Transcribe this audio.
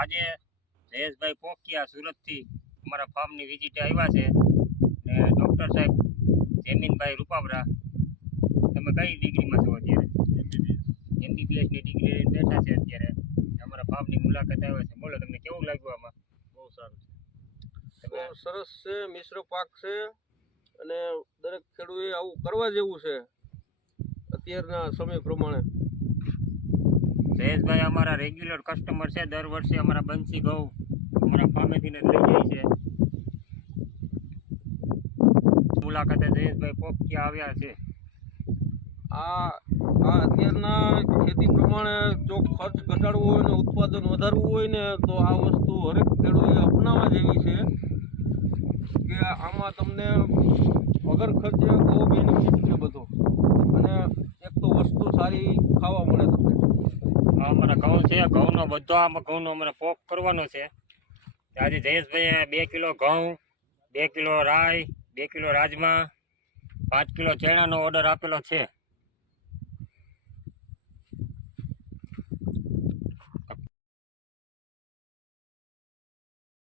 આજે જયેશભાઈ પોકિયા સુરતથી અમારા ફાર્મની વિઝિટે આવ્યા છે ને ડૉક્ટર સાહેબ જમીનભાઈ રૂપાવરા, તમે કઈ ડિગ્રીમાં છો અત્યારે? એમબીબીએસની ડિગ્રી લઈને બેઠા છે અત્યારે, અમારા ફાર્મની મુલાકાત આવ્યા છે. બોલો, તમને કેવું લાગ્યું આમાં? બહુ સારું છે, બહુ સરસ છે, મિશ્ર પાક છે અને દરેક ખેડૂતે આવું કરવા જેવું છે અત્યારના સમય પ્રમાણે. જયેશભાઈ અમારા રેગ્યુલર કસ્ટમર છે, દર વર્ષે અમારા બંસી ઘઉં અમારા ફાર્મેથી લઈ જાય છે. મુલાકાતે જયેશભાઈ પોકિયા આવ્યા છે. આ અત્યારના ખેતી પ્રમાણે જો ખર્ચ ઘટાડવો હોય ને ઉત્પાદન વધારવું હોય ને તો આ વસ્તુ હરેક ખેડૂતે અપનાવવા જેવી છે કે આમાં તમને વગર ખર્ચે બહુ બેનિફિટ છે બધો, અને એક તો વસ્તુ સારી ખાવા મળે તમને. અમારા ઘઉં છે, ઘઉંનો બધો આમાં ઘઉંનો અમારે પોક કરવાનો છે. આજે જયેશભાઈએ 2 કિલો ઘઉં, 2 કિલો રાઈ, 2 કિલો રાજમા, 5 કિલો ચણાનો ઓર્ડર આપેલો છે.